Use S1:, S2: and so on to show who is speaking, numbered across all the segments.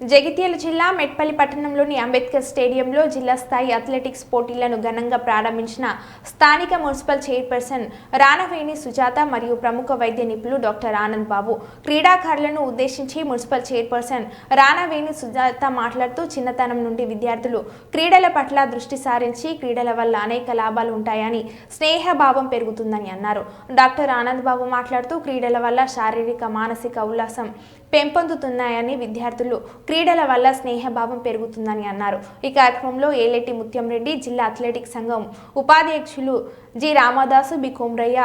S1: జగిత్యాల జిల్లా మెట్పల్లి పట్టణంలోని అంబేద్కర్ స్టేడియంలో జిల్లా స్థాయి అథ్లెటిక్స్ పోటీలను ఘనంగా ప్రారంభించిన స్థానిక మున్సిపల్ చైర్పర్సన్ రానవేణి సుజాత మరియు ప్రముఖ వైద్య నిపుణులు డాక్టర్ ఆనంద్ బాబు. క్రీడాకారులను ఉద్దేశించి మున్సిపల్ చైర్పర్సన్ రానవేణి సుజాత మాట్లాడుతూ చిన్నతనం నుండి విద్యార్థులు క్రీడల పట్ల దృష్టి సారించి క్రీడల వల్ల అనేక లాభాలు ఉంటాయని స్నేహభావం పెరుగుతుందని అన్నారు. డాక్టర్ ఆనంద్ బాబు మాట్లాడుతూ క్రీడల వల్ల శారీరక మానసిక ఉల్లాసం పెంపొందుతున్నాయని విద్యార్థులు. క్రీడల వల్ల స్నేహభావం పెరుగుతుందని అన్నారు. ఈ కార్యక్రమంలో ఏలెట్టి ముత్యం రెడ్డి జిల్లా అథ్లెటిక్ సంఘం ఉపాధ్యక్షులు జి. రామదాసు బి. కోమ్రయ్య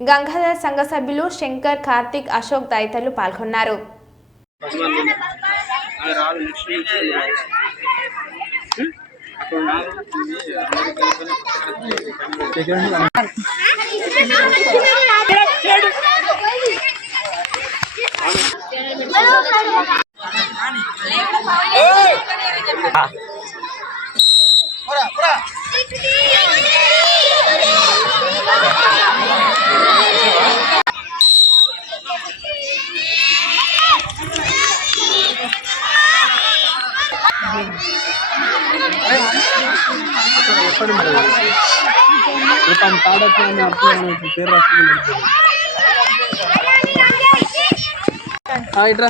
S1: గంగాధర్ సంఘ సభ్యులు శంకర్ కార్తిక్ అశోక్ తదితరులు పాల్గొన్నారు.
S2: తను తాడొచ్చు అని అర్థం పేరు రాసుకుని ఇట్రా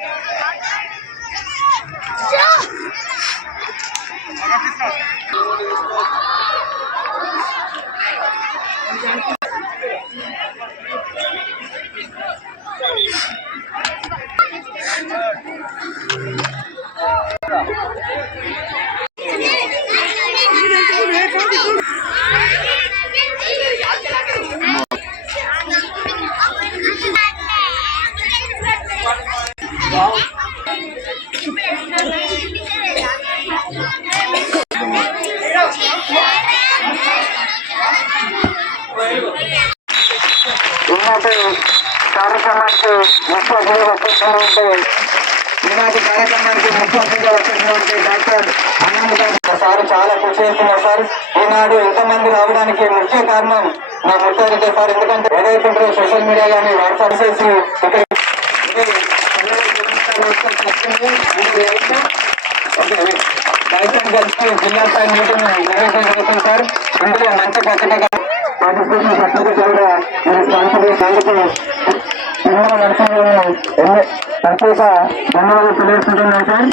S2: వేస్తా
S3: ఈనాటి అతిథిగా ఈనాటి కార్యక్రమానికి ముఖ్య అతిథిగా వచ్చేసినటువంటి డాక్టర్ ఆనంద్ సార్ చాలా కృషి చేస్తున్నారు సార్ ఈనాడు ఇంతమంది రావడానికి ముఖ్య కారణం మా ముఖ్య సార్ ఎందుకంటే ఏదైతే సోషల్ మీడియా కానీ వాట్సాప్ చేసి ఇక్కడ కలిసి జిల్లా స్థాయి మీటింగ్ నిర్వహించడం జరుగుతుంది సార్ ఇందులో మంచి ఖచ్చితంగా పార్టిసిపేషన్ సర్టిఫికేట్ కూడా మీరు స్పాన్సర్ చేసినందుకు తిరుమల నరసింహరావు ఎన్నో ప్రత్యేక ధన్యవాదాలు తెలియజేస్తున్నాను సార్.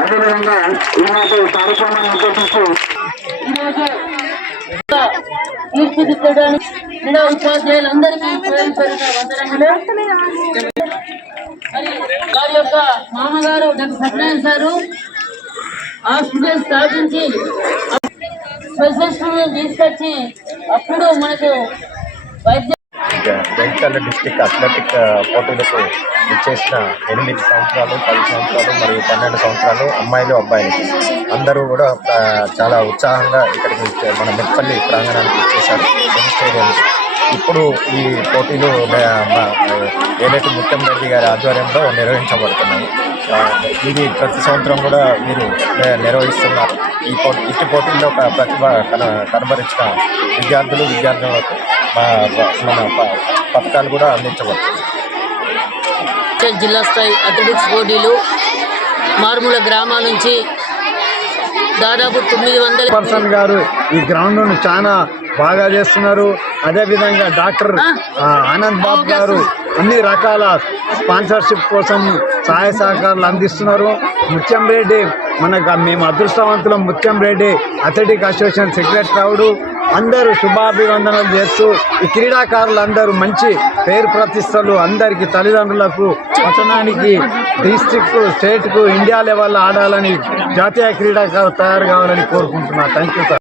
S3: అదేవిధంగా ఈనాటి కార్యక్రమాన్ని ఉద్దేశించి
S4: తీర్చిదిద్దడానికి క్రీడా ఉపాధ్యాయులందరికీ పేరు పేరున వందనములు. మరి వారి యొక్క మామగారు డాక్టర్ సత్యనారాయణ సారు హాస్పిటల్ స్థాపించి స్పెషలిస్ట్ తీసుకొచ్చి అప్పుడు మనకు వైద్య
S5: జగిత్యాల డిస్టిక్ అథ్లెటిక్ పోటీలకు ఇచ్చేసిన ఎనిమిది సంవత్సరాలు పది సంవత్సరాలు మరియు పన్నెండు సంవత్సరాలు అమ్మాయిలు అబ్బాయిలు. అందరూ కూడా చాలా ఉత్సాహంగా ఇక్కడికి మన మెప్పల్లి ప్రాంగణానికి ఇచ్చేశారు స్టేడియం. ఇప్పుడు ఈ పోటీలు మా, ఏదైతే ముత్యం రెడ్డి గారి ఆధ్వర్యంలో నిర్వహించబడుతున్నాయి. ఇది ప్రతి సంవత్సరం కూడా మీరు నిర్వహిస్తున్నారు. ఈ పోటీ ఇటు పోటీల్లో ప్రతిభ కన కనబరిచిన విద్యార్థులు విద్యార్థులకు మన పథకాలు కూడా అందించబడుతుంది
S4: జిల్లా స్థాయి అథ్లెటిక్స్ పోటీలు మారుమూల గ్రామాల నుంచి దాదాపు తొమ్మిది వందల
S2: పర్సన్ గారు ఈ గ్రౌండ్ను చాలా బాగా చేస్తున్నారు. అదే విధంగా డాక్టర్ ఆనంద్ బాబు గారు అన్ని రకాల స్పాన్సర్షిప్ కోసం సహాయ సహకారాలు అందిస్తున్నారు. ముత్యం రెడ్డి మనకు మేము అదృష్టవంతులం Mutyam Reddy athletic association secretary అవుడు అందరూ శుభాభివందనలు చేస్తూ ఈ క్రీడాకారులు అందరూ మంచి పేరు ప్రతిష్టలు అందరికీ తల్లిదండ్రులకు పట్టణానికి డిస్ట్రిక్ట్ స్టేట్కు ఇండియా లెవెల్లో ఆడాలని జాతీయ క్రీడాకారులు తయారు కావాలని కోరుకుంటున్నాను థ్యాంక్ యూ సార్